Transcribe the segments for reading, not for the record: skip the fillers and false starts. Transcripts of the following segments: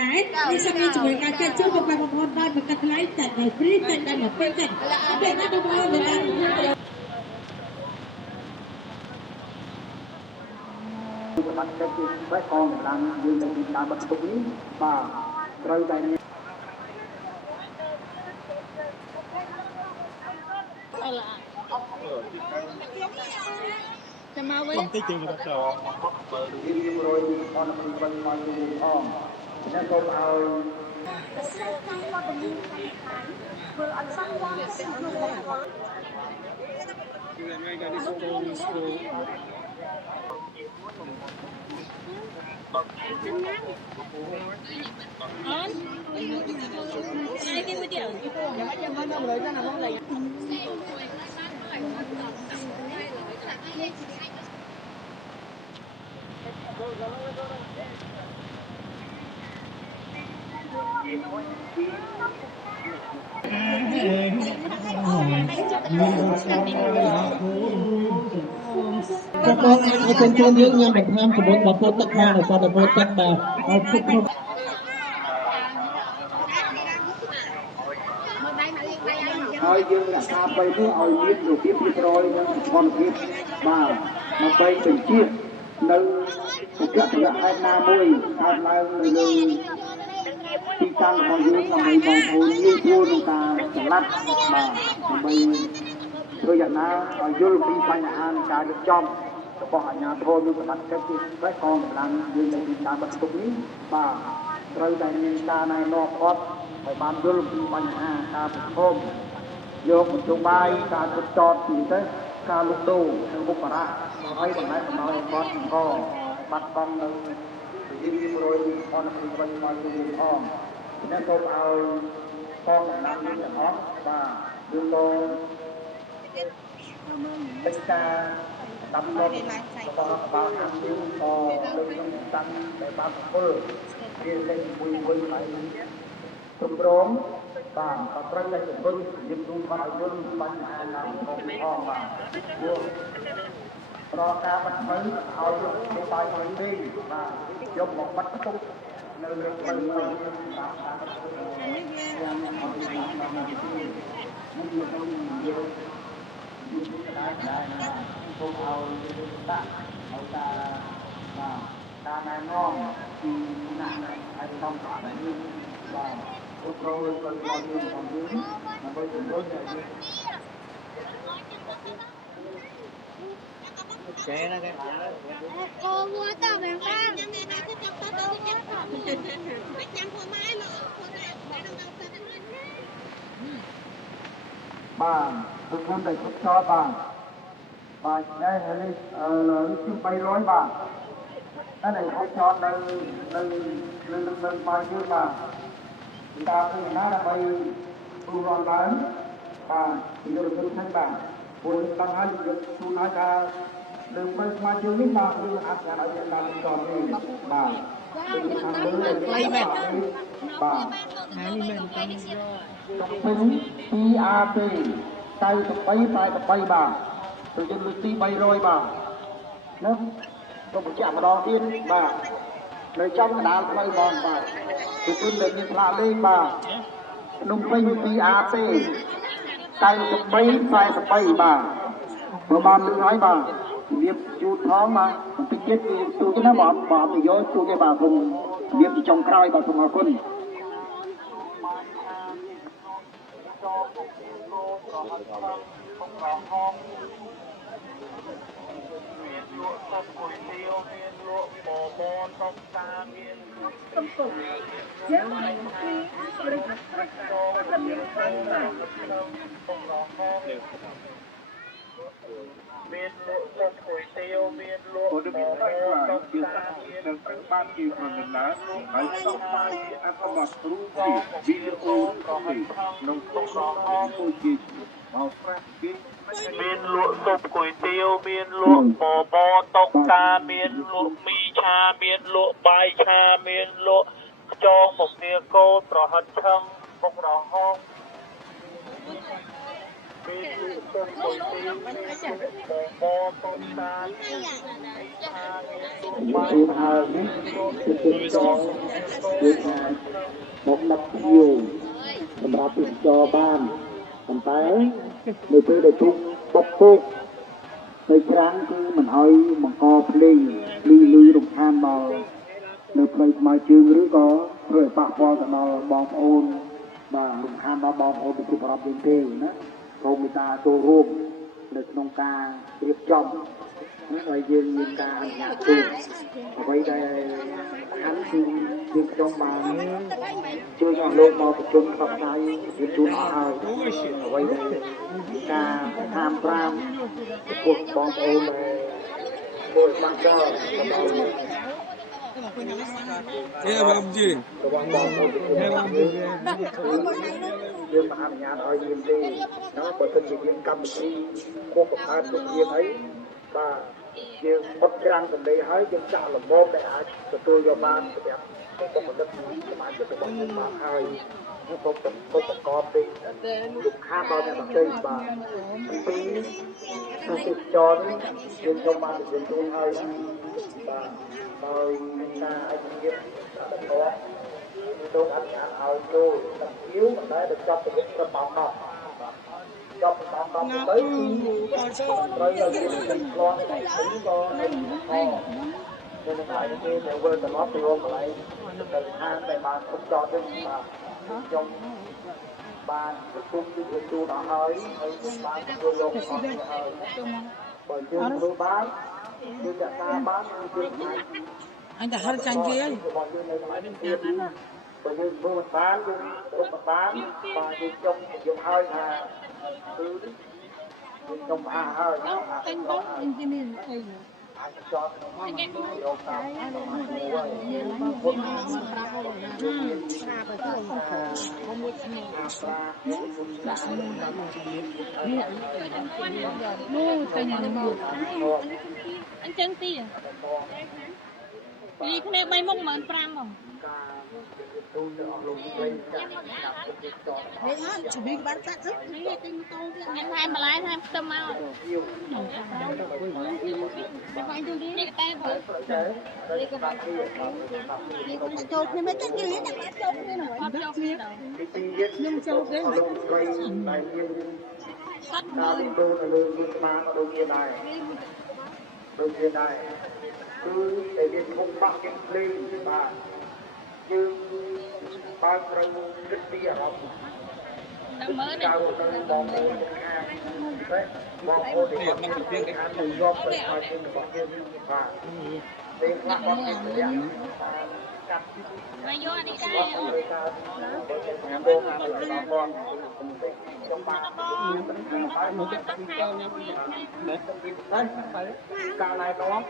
ដែរនេះសូមមានជំនួយការចាត់ចែងរបស់បងប្អូនដោយបង្កាត់ថ្លៃចាត់ដោយព្រីចាត់ដោយពេលចាត់អរគុណណាស់បងប្អូនបាត់ចិត្តជាបេះកងកម្លាំងយើងទៅពីដើមបាត់ទុកនេះបាទត្រូវតែចាំមកវិញតិចទៅទៅបើរៀបរយអនពីវិញមកយូរផងអ្នកក៏ឲ្យស្រីខាងវត្តមានខាងខាងធ្វើអត់សោះឡើងក្នុងវត្តបងអាចចូលចូលយើងញ៉ាំបន្ថែមជាមួយបបរទឹកបានអត់បបរទឹកបាទអត់គ្រប់គ្រប់ហើយយើងរក្សាបីនេះឲ្យមានរបៀបរៀបរយនិងសុខភាពបាទដើម្បីបញ្ជានៅកិច្ចការហេតុណាមួយកើតឡើងនៅលើទីតាំងរបស់យើងដើម្បីបងប្អូនងាយស្រួលក្នុងការសម្លាប់បាទដើម្បីធ្វើយ៉ាងណាឲ្យយល់ពីបញ្ហាការរៀបចំរបស់អាជ្ញាធរនិងសមត្ថកិច្ចជាពិសេសកងកម្លាំងយើងនៅទីតាំងបាត់ទុកនេះបាទត្រូវតែមានការណែនាំគាត់ឲ្យបានយល់ពីបញ្ហាការប្រឈមយកមធ្យោបាយការជិតចតពីទៅការលុបដូរនិងបុព្វរៈហើយបណ្ដាលឲ្យគាត់ក៏បាត់បង់នៅវិញ្ញាណរយអនពីវិញមកយូរផងអ្នកក៏ឲ្យកងកម្លាំងយើងទាំងអស់បាទយើងក៏បេសការតាមលោករបស់រដ្ឋបាលខាងយើងក៏លើកឡើងតាំងដែលបានពលរៀនលេខមួយហើយគ្រប់គ្រងបាទក៏ត្រូវតែជំរុញជំរុញគាត់ឲ្យយល់បញ្ហាឡើងផងបាទព្រោះប្រការបាត់ទៅឲ្យយកទៅបាយមួយទេបាទយកមកបាត់ទុកនៅលើផ្លូវតាមតាមយ៉ាងអត់មានតាមមកទីនេះមកទៅយកដែរណាពុកឲ្យដាក់ឲ្យតាបាទតាមណែនាំពីណាឲ្យតំកាក់នេះបាទគ្រប់គ្រងទៅដល់យើងរបស់យើងដើម្បីជំរុញឲ្យយើងចេះណាគេអូវត្តតែមែនបាទញ៉ាំនេះណាគឺចាប់ទៅចាប់ទៅមិនចាំខ្លួនម៉ែមកខ្លួនម៉ែដល់ទៅបាទគឺខ្ញុំតែគ្រប់ចោលបាទដែរហើយជា300បាទតែគ្រប់ចោលនៅបាយយើងបាទតាមពីណាដើម្បីទូរំឡើងបាទពីលើទៅខាងបាទព្រោះតាមហើយយកទូឲ្យថាលើមិនស្មាជឿនេះបាទគឺអាចឲ្យមានតាមចោលនេះបាទខាងលើ3ម៉ែត្របាទហើយនេះមែនតាមពេញ 2AP 93បាទទៅយើងលើទី300បាទណាទៅបញ្ជាក់ម្ដងទៀតបាទនៅចំកណ្ដាលផ្លូវបងបាទគឺគុណដែលមានផ្លាកលេខបាទភ្នំពេញ 2AP 93 43បាទបើបានលឺហើយបាទជំរាបជូនផងបាទបន្តិចទៀតគឺទូទៅណាបងទៅយកទូគេបាទខ្ញុំជំរាបពីចុងក្រោយបាទសូមអរគុណមានលក់សុទ្ធគុយទាវមានលក់បបរតុកតាមានសំពងយ៉ាងណាពីព្រឹកព្រឹកក៏មានផងដែរក្នុងរហោមានលក់សុទ្ធគុយទាវមានលក់បបរតុកតាមាននឹងបានជាប្រដំណើរហើយសោះបាយអត្ថបទគ្រូពីវីដេអូក្នុងទុករហោមួយជាមកប្រាក់គេមានលក់ស៊ុបគុយទាវមានលក់បបរតុកតាមានលក់មីឆាមានលក់បាយឆាមានលក់ខ្យងពងទាកូនប្រហិតឆឹងមុខរហោ ជួនហើយនេះគឺចងគឺថាមកដឹកភ្ញៀវសម្រាប់ទេសចរបានប៉ុន្តែនៅពេលដែលទុកបបពុកនៅច្រាំងគឺមិនឲ្យបង្កភ្លេងលឺរំខានដល់នៅផ្លូវថ្មើរជើងឬក៏ធ្វើឲ្យប៉ះពាល់ទៅដល់បងប្អូនបាទរំខានដល់បងប្អូនប្រជាពលរដ្ឋយើងទេណាសូមមេត្តាចូលរួមនៅក្នុងការរៀបចំហើយយើងមានការអនុញ្ញាតទូអ្វីដែលខាងគឺយើងខ្ញុំបានជួយអស់លោកមកប្រជុំផ្សព្វផ្សាយរៀបជូនអស់ហើយអ្វីដែលការតាម5ចំពោះបងប្អូនមួយបាក់ដល់របស់បងជីរបស់បងប្អូនយើងបានអនុញ្ញាតឲ្យយើងទេណាបើសិនជាយើងកម្មវិធីគោះបង្កើតទុកយើងអីបាទយើងអត់ក្រាំងសម្លេងហើយយើងចាក់លំមដែលអាចទទួលយកបានសម្រាប់បុគ្គលិកសមាជិករបស់យើងបានហើយខ្ញុំប្រកបទេលំខានដល់អ្នកដទៃបាទពីទេសចរយើងចូលបានទៅទទួលហើយបាទដោយការអនុញ្ញាតរបស់ទូអនុញ្ញាតឲ្យចូលតាមភៀវមិនដែលទៅចាប់ទៅប្រប៉ោ10ចាប់តាម10ទៅត្រូវឲ្យយើងទៅឆ្លងទៅក៏នៅក្នុងហើយគេទៅវិលត្រឡប់ទៅរកកន្លែងទៅខាងដែលបានគ្រប់ចោតវិញបាទខ្ញុំបានប្រគំគឺជួលដល់ហើយបានទទួលយកអស់ទៅហើយបើយើងធ្វើបានគឺចាក់ការបានគឺយើងអញទៅហៅចាញ់គេហើយរបស់យើងនៅកន្លែងទៀតបើយើងធ្វើបានយើងរកបានបាទយើងចង់យើងហើយថាគឺយើងចង់បានហើយតែងបងអ៊ីនជីនីអីអាចចោតក្នុងមកយកតាមពុទ្ធមកប្រាប់ប្រាប់ទៅខ្ញុំមួយគ្នាប្រានោះតែញ៉ាំមកអញ្ចឹងទីពីគ្នា3មុខ15000ហ្មងហេអត់ជិះបានតាក់ទៅនេះទិញម៉ូតូទៀតញ៉ាំថែមបន្លែថែមខ្ទឹមមកបាយទូនេះតែបើនេះក៏បាននេះក៏ចូលគ្នាមិនទេគេលៀនតែចូលគ្នាហ្នឹងអត់ចូលគ្នាខ្ញុំចូលគេមិនកាត់មើលទៅលើវាស្មាតដូចគ្នាដែរគឺតែវាធំបាក់គេភ្លេងបាទយើងបើត្រូវគិតពីអារម្មណ៍តែមើលទៅបងប្អូនខាងតែបងប្អូនដែលមានពីខាងទៅយកទៅឲ្យគេរបស់គេបាទពេលខ្លះគាត់មានរយៈកាត់មកយកនេះដែរអូការបើគេតាមបងតាមរបស់គាត់ខ្ញុំបានមកទៅពីកោនេះកាលណាដល់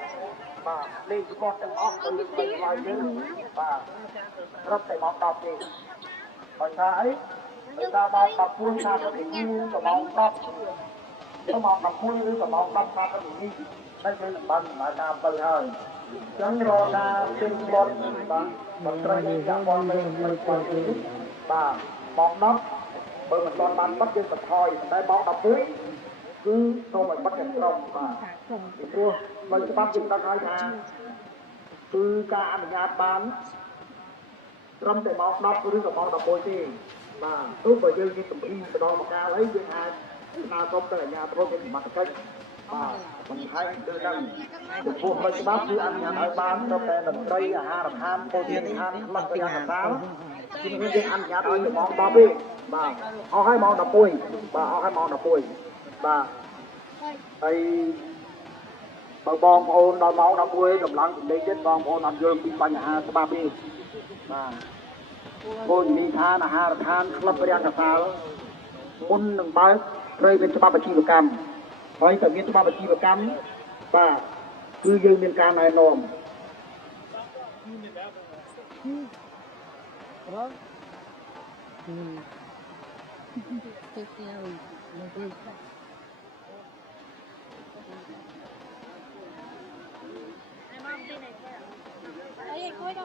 បាទលេខស្គាល់ទាំងអស់ទៅលើឲ្យយើងបាទរត់តែមក10ទេបើថាអីបើថាមក10ថាទៅទីក៏មក10ទៅមក11ឬក៏មក10ថាទៅទីតែយើងបានមកតាម7ហើយចឹងរកការទិញបនបាទមិនត្រូវចាំបនទៅបាទមក10បើមិនទាន់បានបិទយើងបន្ថយតែមក11គឺសូមឲ្យបិទទាំងក្រុមបាទពីព្រោះបើច្បាប់យើងដឹងហើយថាគឺការអនុញ្ញាតបានត្រឹមតែមក10ឬក៏មក11ទេបាទទោះបើយើងមានកម្ពីម្ដងម្កាលហើយយើងអាចស្នើសុំទៅអាជ្ញាធរមានសមត្ថកិច្ចបាទបន្ថែមទៅដល់ចំពោះផ្លូវច្បាប់គឺអនុញ្ញាតឲ្យបានត្រឹមតែតន្ត្រីអាហារដ្ឋានពោធិដ្ឋានខ្លឹមប្រយ៉ាងកណ្ដាលគឺយើងអនុញ្ញាតឲ្យទៅមក10ទេបាទអស់ហើយមក11បាទអស់ហើយមក11បាទហើយបើបងប្អូនដល់ម៉ោង11តម្លឹងសម្លេងទៀតបងប្អូនអត់យល់ពីបញ្ហាច្បាប់ទេបាទពលនិធិអាហារដ្ឋានក្លឹបព្រះកសាលមុននឹងបើកត្រូវមានច្បាប់អាជីវកម្មហើយតែមានច្បាប់អាជីវកម្មបាទគឺយើងមានការណែនាំAy, cuida.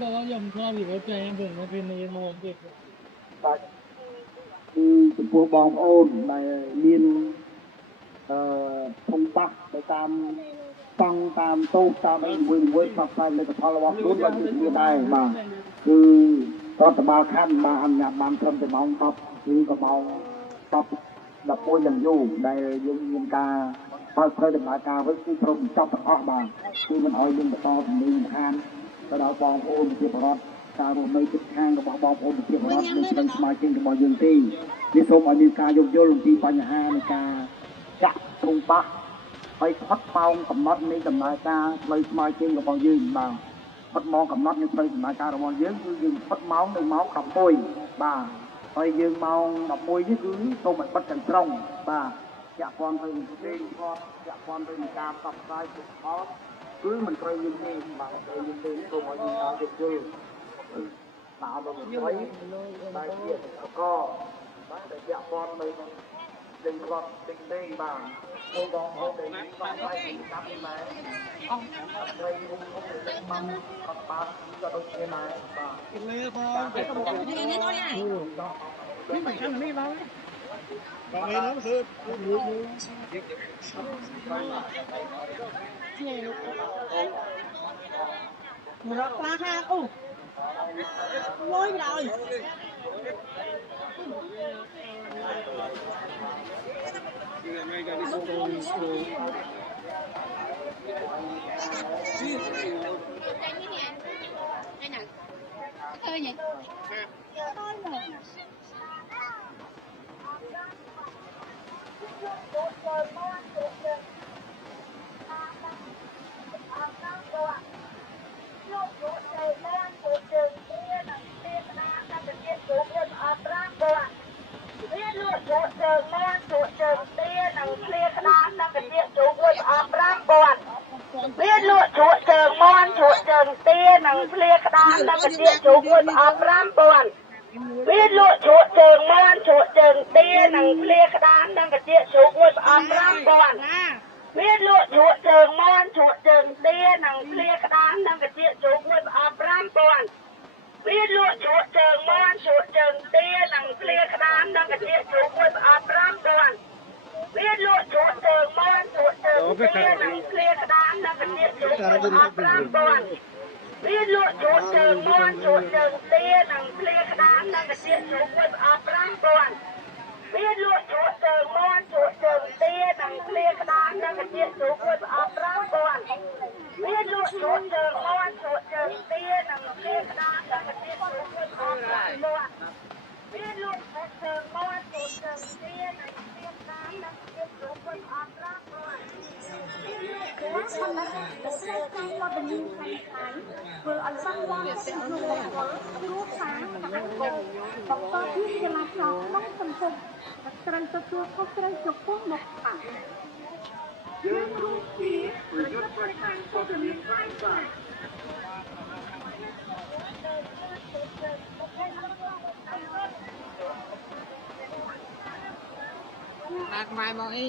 บอกว่าย่อมชอบอยู่ว่าใจเบิ่งว่าเป็นในมองเด็ก ចំពោះបងប្អូនដែលមានធំបាក់ទៅតាមតង់តាមតូបតាមអីមួយផ្សព្វផ្សាយលទ្ធផលរបស់ខ្លួនក៏ជាគ្នាដែរបាទគឺរដ្ឋបាលខណ្ឌបានអនុញ្ញាតបានត្រឹមតែម៉ោង10ឬក៏ម៉ោង10 11យ៉ាងយូរដែលយើងមានការបើកផ្លូវដំណើរការវិញគឺត្រូវបញ្ចប់ទាំងអស់បាទគឺមិនឲ្យមានបន្តជំនាញខានទៅដល់បងប្អូនជាបរិបទការរស់នៅជិតខាងរបស់បងប្អូនជាបរិបទនិងស្រីស្មារតីរបស់យើងទេនេះសូមឲ្យមានការយោគយល់អំពីបញ្ហានៃការចាក់ធុងបាក់ហើយផុតម៉ោងកំណត់នៃដំណើរការផ្លូវស្មារតីរបស់យើងបាទផុតម៉ោងកំណត់នៃផ្លូវដំណើរការរបស់យើងគឺយើងផុតម៉ោងនៅម៉ោង11បាទហើយយើងម៉ោង11នេះគឺសូមឲ្យបិទទាំងស្រុងបាទចាក់ព័ន្ធទៅទេគាត់ចាក់ព័ន្ធទៅនឹងការផ្សព្វផ្សាយពុទ្ធផលគឺមិនត្រូវយើងទេបាទត្រូវយើងទេសូមឲ្យមានការយោគយល់តាមដល់ស្រីដែលជាកបាទតែចាក់ព័ន្ធនៅទិញគាត់ទិញទេបាទពួកបងប្អូនដែលស្បផ្សាយតាមនេះម៉ែអស់ត្រីមុខបានអត់បានក៏ដូចគ្នាដែរបាទលើបងនេះមិនខាងនេះបងបងឯងនោះគឺមករកខ្លះខាងអូលុយដល់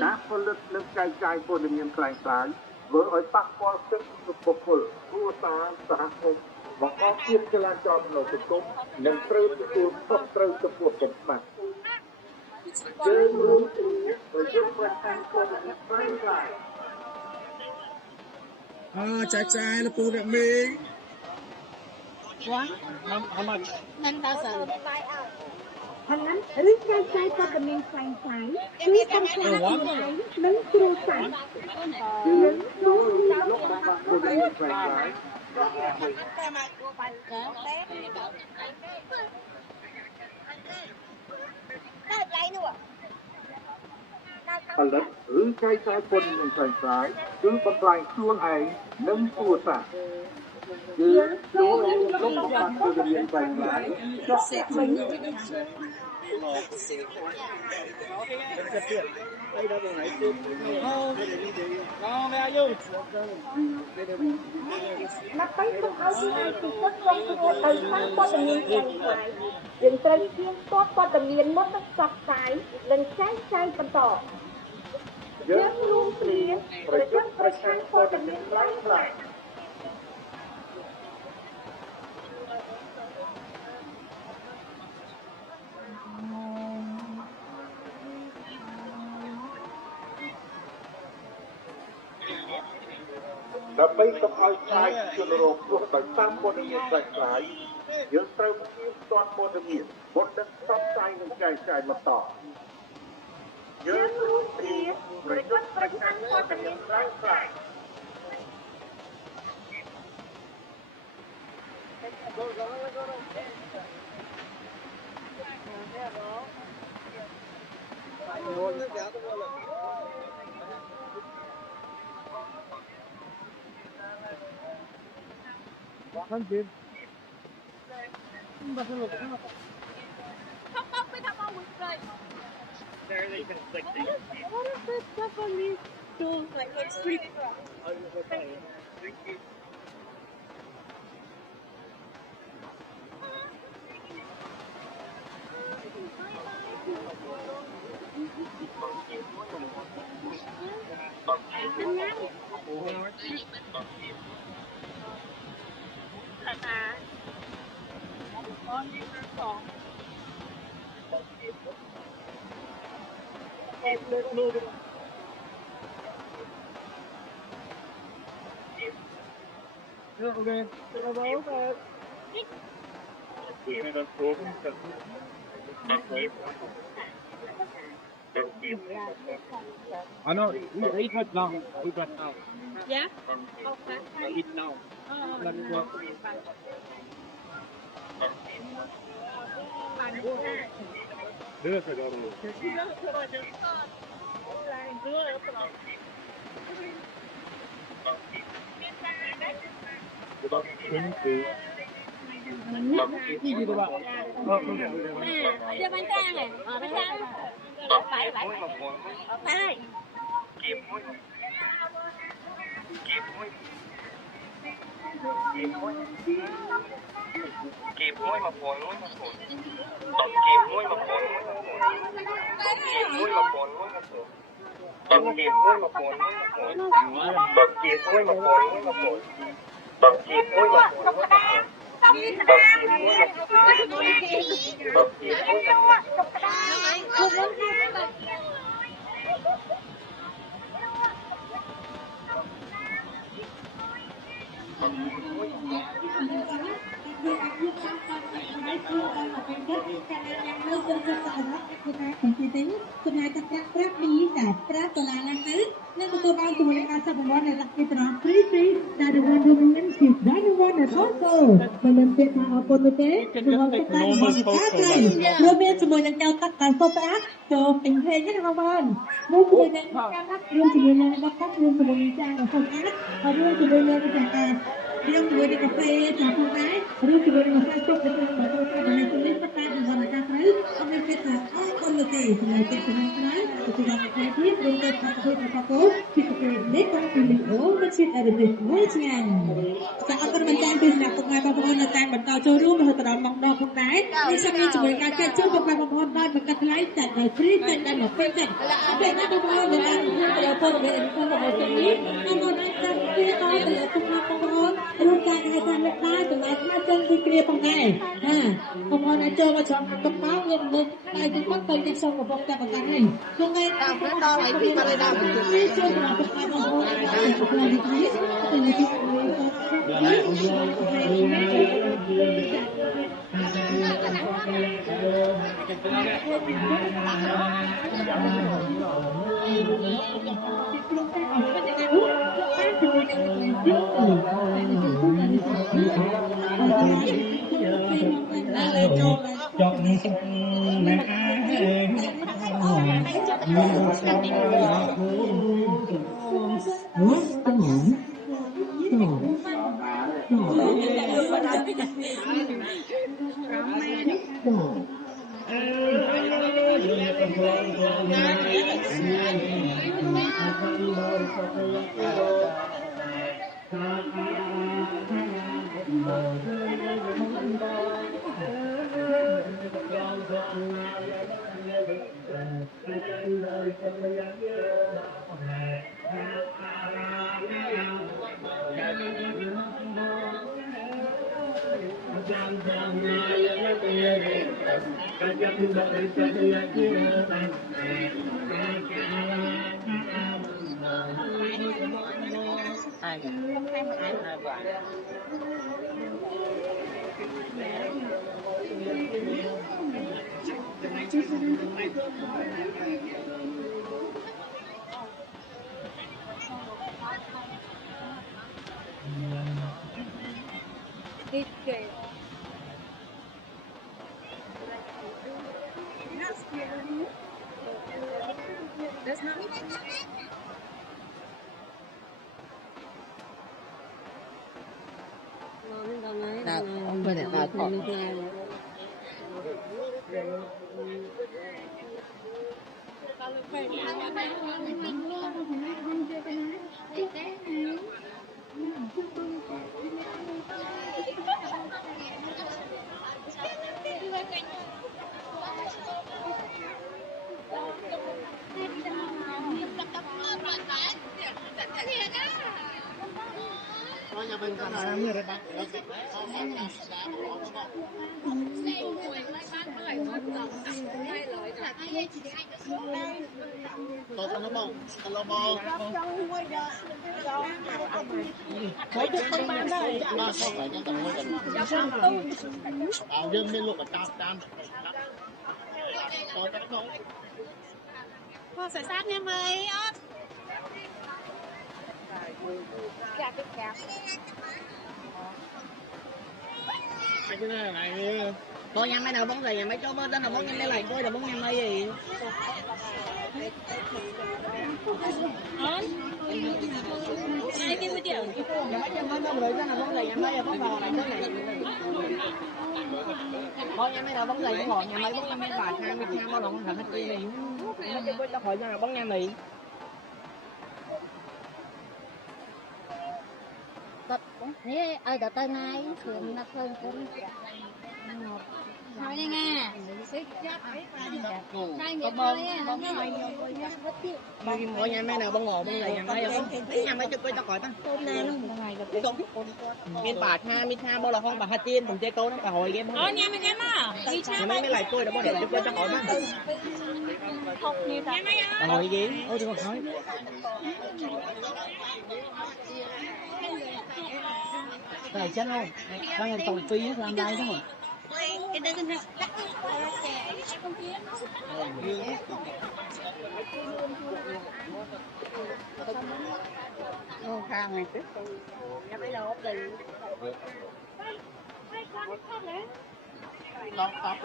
ការផលិតនិងចែកចាយព័ត៌មានខ្លាំងខ្លាយធ្វើឲ្យប៉ះពាល់សិទ្ធិបុគ្គលគ្រួសារសហគមន៍បង្កភាពចលាចលនៅសង្គមនិងត្រូវទទួលខុសត្រូវចំពោះចំណាត់យើងរួមគ្នាប្រយុទ្ធប្រឆាំងព័ត៌មានខ្លាំងខ្លាយចែកចាយលោកពូអ្នកមេងវ៉ាhow much ហ្នឹងឬចែកចាយព័ត៌មានខ្លាំងៗគឺសំខាន់ខ្លួនឯងនិងគ្រួសារយើងចូលលោកបានព័ត៌មានខ្លាំងៗផលិតឬចែកចាយព័ត៌មានខ្លាំងៗគឺបំផ្លាញខ្លួនឯងនិងគ្រួសារយើងចូលលោកបានព័ត៌មានខ្លាំងៗចុះមិន ដើម្បីទុកឲ្យជាអាទិទឹកក្នុងខ្លួនទៅខាងព័ត៌មានខ្លាំងៗយើងត្រូវជៀងទាត់ព័ត៌មានមុននឹងផ្សព្វផ្សាយនិងចែកចាយបន្តយើងរួមគ្នាប្រយុទ្ធប្រឆាំងព័ត៌មានខ្លាំងៗ ដើម្បីកុំឲ្យខ្លាចជនរងគ្រោះដោយសារព័ត៌មានស្រេចខ្លាយយើងត្រូវព្យាយាមស្ទាត់ព័ត៌មានមុននឹងផ្សព្វផ្សាយនិងចែកចាយបន្តយើងរួមគ្នាប្រយុទ្ធប្រឆាំងព័ត៌មានខ្លាំងខ្លាយThere they conflicting. What is this stuff on these stools? Like it's creepy. I know, eat right now. Eat right now. Yeah? Okay. Eat now. Let me go. Đưa phải đâu rồi. Cái đó chính từ gì các bạn? Giờ bánh trang này. Bánh trang. Phải. Phải. kịp mũi mà phổi kịp mũi mà phổi kịp mũi mà phổi kịp mũi mà phổi kịp mũi mà phổi kịp mũi mà phổi Sungai tak kerap diikat, kerap tolanan tu, nak berkembang tu boleh rasa bahawa nak kita nak free dan dengan dukungan sih dan dengan also melempit apa tu deh, dengan kita berkata, lebih semua yang kau takkan sopan, so penghenya kawan, mungkin yang kita belum sebenarnya dapat belum sebenarnya sopan, belum sebenarnya kita belum boleh kafe campur naik, belum sebenarnya masuk ke dalam botol dengan tulis tekan dengan macam tu, kami kita Committee United National Ketika Kreatif Untuk Satu Satu Kita Dekong Video Masjid Arabic Wajah Saat permencari Nak pengakuan Natang Bentau Curu Mahatram Mangdok Punai Ini semua Sebagai Kacau Pengakuan Dan Berkat Lain Dan Kritik Dan Penting Apa yang ada Dengan Berapa Dengan ini Namun Kita Kita Pengakuan Ruang Kaitan Lekai Dengan Macam Dikria Pengai Pengakuan Aja Macam Kepau Yang Berkai Kita Pengen xong một vòng tập ở này. Hôm nay ta cũng đo lại đi mà lại đo được. Chưa làm được hai vòng thôi. Là như thế. Từ như thế. Chọn mẹ Cô sẽ sát nha mày ớt. Thôi nha mấy nào bóng gì mấy chỗ bên đó là bóng nhanh lại coi là bóng nhanh đây gì. Ai kia với tiểu. Mấy chân bên đó người đó là bóng gì nhà mấy bóng bò này cái này. Thôi nha mấy nào bóng gì bóng bò nhà mấy bóng nhanh mấy vài 20 trang bao lòng thành hết đi này. Mấy chân bên đó khỏi cho là bóng nhanh này. Nè, ai đã tới nay thường nó hơn cũng thôi đi nghe. Có bông mỗi nhà mấy nào bóng ngồi bóng gì nhà mấy không nhà mấy chục cái tao gọi ta viên bạc 20 trang bao là không bà hai tiên cùng chơi câu nó bà hồi game không nhà mình em à đi cha mấy mấy lại tôi đã bao để chục cái tao gọi ta học như thế bà hồi game ôi tôi nói này chết không đang ngày tàu phi làm đây đó mà cái đây con khang này tiếp nhà mấy đâu thì lọt tóc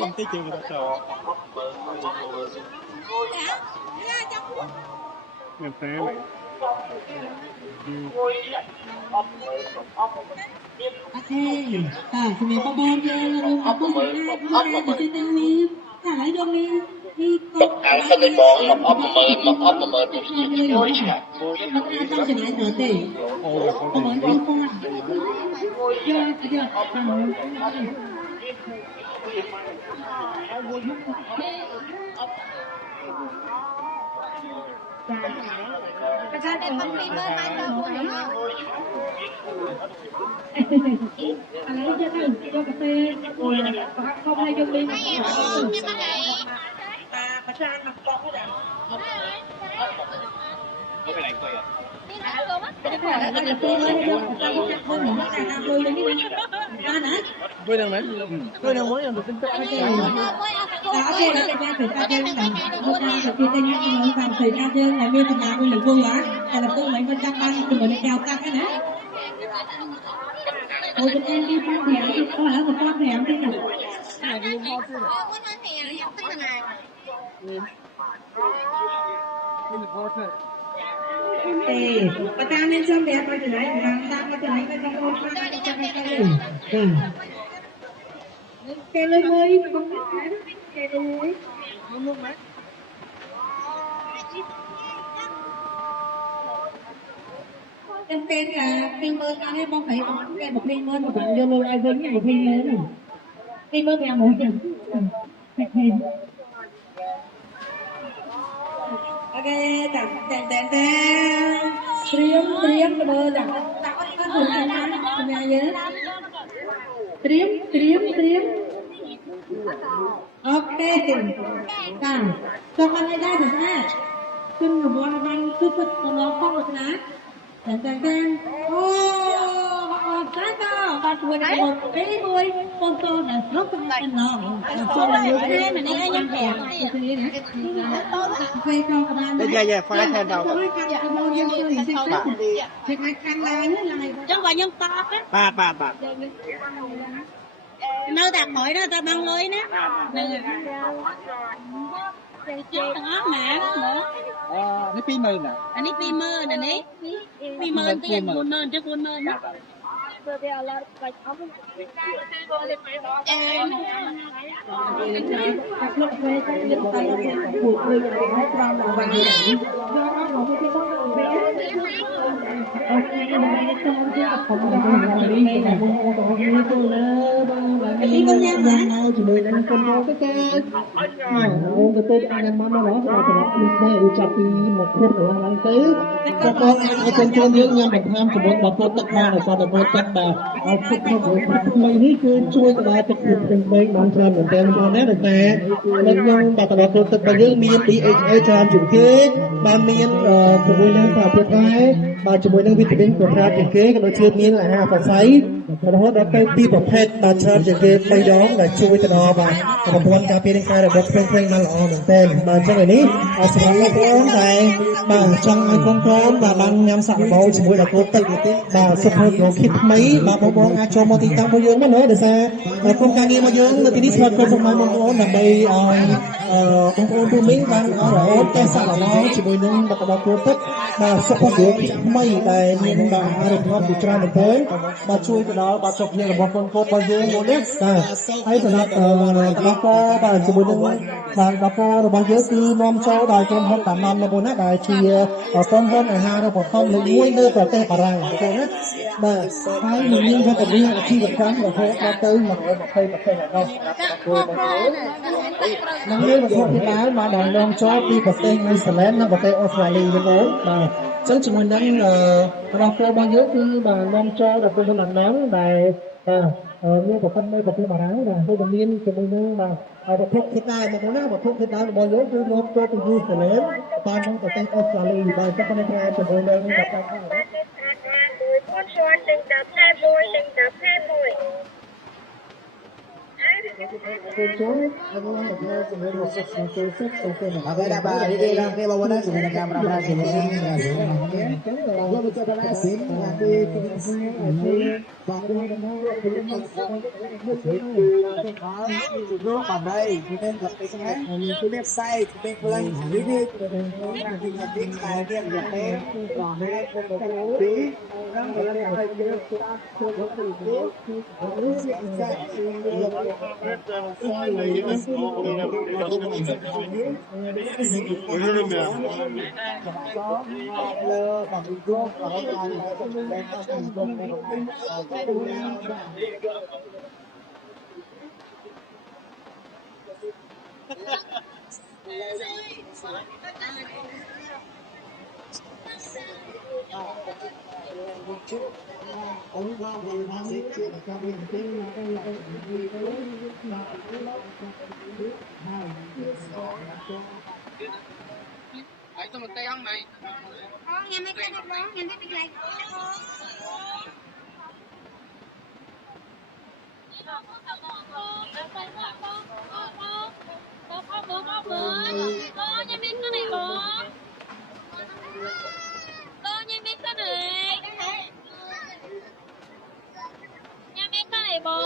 Không tới trường người ta chờ. Em phá mày. Thì mình có bom kia là mình có bom hai của trên tên mình thải cho mình đi con Ang sa libong mag-optimate trong trường lại nữa thì có món con chưa ra đây con phim ơi mai tao mua đúng không anh lấy cho cà phê rồi không hay cho mình mà sang mặt con cái Có cái này quay à? tôi đang mấy tôi đang muốn làm được tin tức đó thì nó sẽ ra từ ca dân rằng một năm từ khi tên nhân nó làm từ ca dân là như thế nào cũng được vui quá là tôi mấy bên trăm ban từ mình chào ca cái nữa rồi bên em đi con thèm đi có ở một con thèm đi nào thì mà ta nên cho bé coi từ đấy làm ta coi từ đấy cái trong ôn ta cho cái cây lưới mới không biết cây lưới mới em tên là cây mơ ta hay không phải có cái một cây mơ mà bạn vô lô ai dính một cây mơ cây mơ nhà một chừng ok tạm triếm cái mơ tạm có dùng cái nhà nhớ triếm ok nah cho con đây ra được ha xin một bộ văn cứ nó có một lá dan cái đó bạn vừa đấy một cái đuôi con tô là lúc con này nó con là cái mà nó nhăn hẹp quay con các bạn dạ phải theo đầu trong và nhân to á bà nơi đặt hỏi đó ta băng lưới nè chứ đó mà nữa nó pi mờ nè anh ấy pi mơ nè nè pi mơ tiền buồn mơ chứ buồn mơ nhá đi con nha mà chỉ mới đang con nó cái ông cái tên anh em mà nó nói là đây chặt đi một khuôn của anh tới các con ai trên trên những nhà mình tham của bọn bà tất cả là sao là bọn tất cả phục vụ mấy ní cứ chui cái đó phục vụ mấy bạn làm một tên cho nó được nè nên nhưng bà tất cả những miền đi tham chủng kế ba miền phục vụ những thảo việt thái bà chủng với những vitamin của thảo chủng kế cái đó chưa miền là ha phải sấy và đó đó cái tíประเภทbà tham chủng kế bây đó là chui cái đó bà còn bọn cà phê cái là bọn phênh mà lọ một tên bà trong này níสำหรับนักร้องไทยบางจังไอคอนพร้อมบางยำสั่งเบาสมมุติเราโคตรบางสมมุติเราคิดไหมบางบางอาชมติตังมาเยอะมั้งเนอะเดี๋ยวซะโครงการนี้มาเยอะแล้วทีนี้สมัครคนสมัครมันโอนแบบไปบางคนดูมิ้งบางเราแต่สั่งเราสมมุตินึงบางโคตรบางสมมุติเราคิดไหมแต่มีบางอารมณ์ความดุจราเหมือนเดิมบางช่วยกันเราบางจบเนี่ยบางคนโคตรบางเยอะหมดเนี่ยให้สำหรับบางก็บางสมมุตินึงบางบางเยอะคือน้อมโชว์ได้กรมพันธุ์ตามนำมาบนนั้นได้เชียร์กรมพันธุ์อาหารเราบอกต้องเลยมุ่ยเนื้อประเทศอะไรคนนั้นแต่ให้หนึ่งเขาจะเรียกที่แบบครั้งแบบเราเติมมาประเทศเรานั่งเรื่องประเทศที่แล้วมาได้น้อมโชว์ที่ประเทศนิวซีแลนด์และประเทศออสเตรเลียด้วยนะซึ่งจำนวนนั้นเราโปรบางเยอะคือบางน้อมโชว์แบบเป็นขนาดนั้นได้như của phân nơi của tôi mà nói là tôi đồng nhiên cho mình mà một thuốc thiết đai mà có một thuốc thiết đai mà bao nhiêu cứ nó cho tôi vui phải lớn toàn trong cái Australia và các con trai của tôi đây gặp nhau Oke, dapat di dalam ke bawah nasi dengan kamera berhasil. Kalau mencoba nasi, nanti duduk pandai, kita website, kita pulang ini, nanti saya dia nghe mấy cái đó nghe mấy cái này Cô nha biết cái này cô nha biết cái này nha biết cái này bố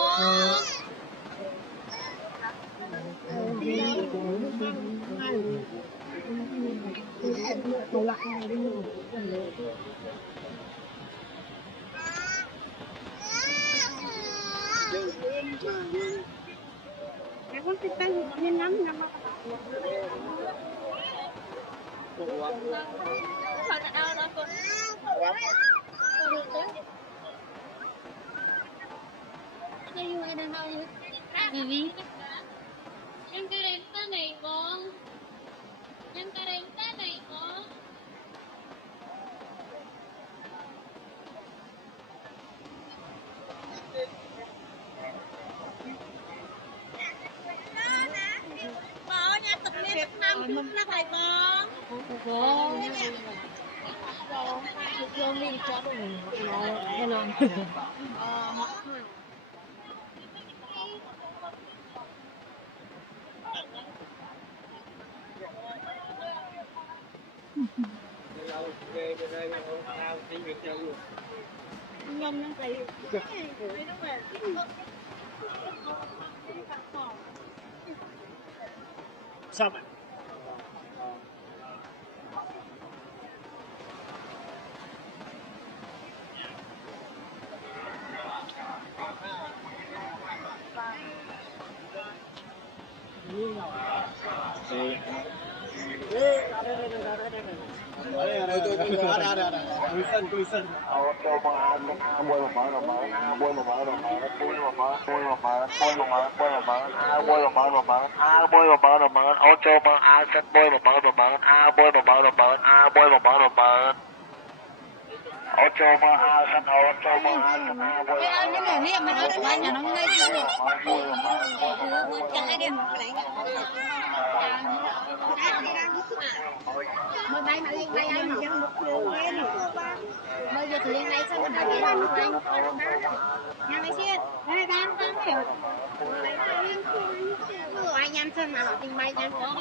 con thích tay nhiên lắm năm Yang kereta naik bong. Yang kereta naik bong. Bong nha tập liên năm chút là phải bong. Bong. Bong đi cho mình nó hay là nhom nó cái sao vậy tôi sân cho mà ăn bôi mà mở bôi mà mở bôi mà mở bôi mà mở bôi mà mở bôi mà mở bôi mà mở bôi mà mở bôi mà mở ô cho mà ăn sân bôi mà mở bôi mà mở bôi mà mở bôi mà mở ô cho mà ăn sân ô cho mà ăn sân bôi cái ơi những người này mà nó đang nhà nó ngay chưa được cái đêm lại mới bay mà lên bay anh chẳng một chiều lên bây giờ thì lên đây sao mà đi làm anh nhà này xin đây đang hiểu người anh ăn chân mà họ tình bay nhắn có